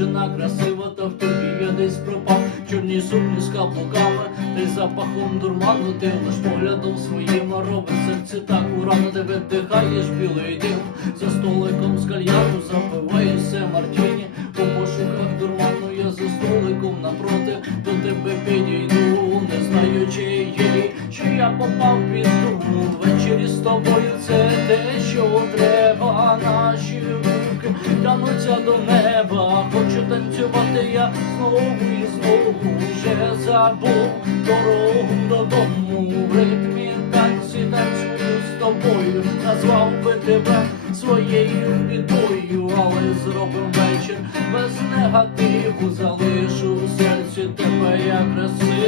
дівчина красива, та в тобі я десь пропав. Чорні сукні з каблуками, та й запахом дурману. Ти лиш поглядом своїм робиш серце так урано. Ти видихаєш білий дим, за столиком з кальяну запиваєшся мартіні. По пошуках дурману я за столиком напроти до тебе підійду, не знаю, чи я попав під думу. Ввечері з тобою це те, що треба. Наші руки тянуться до неба. Хочу танцювати я знову і знову. Вже забув дорогу додому. В ритмі танці танцюю з тобою. Назвав би тебе своєю бідою, але зробим вечір без негативу. Залишу в серці тебе як красиву.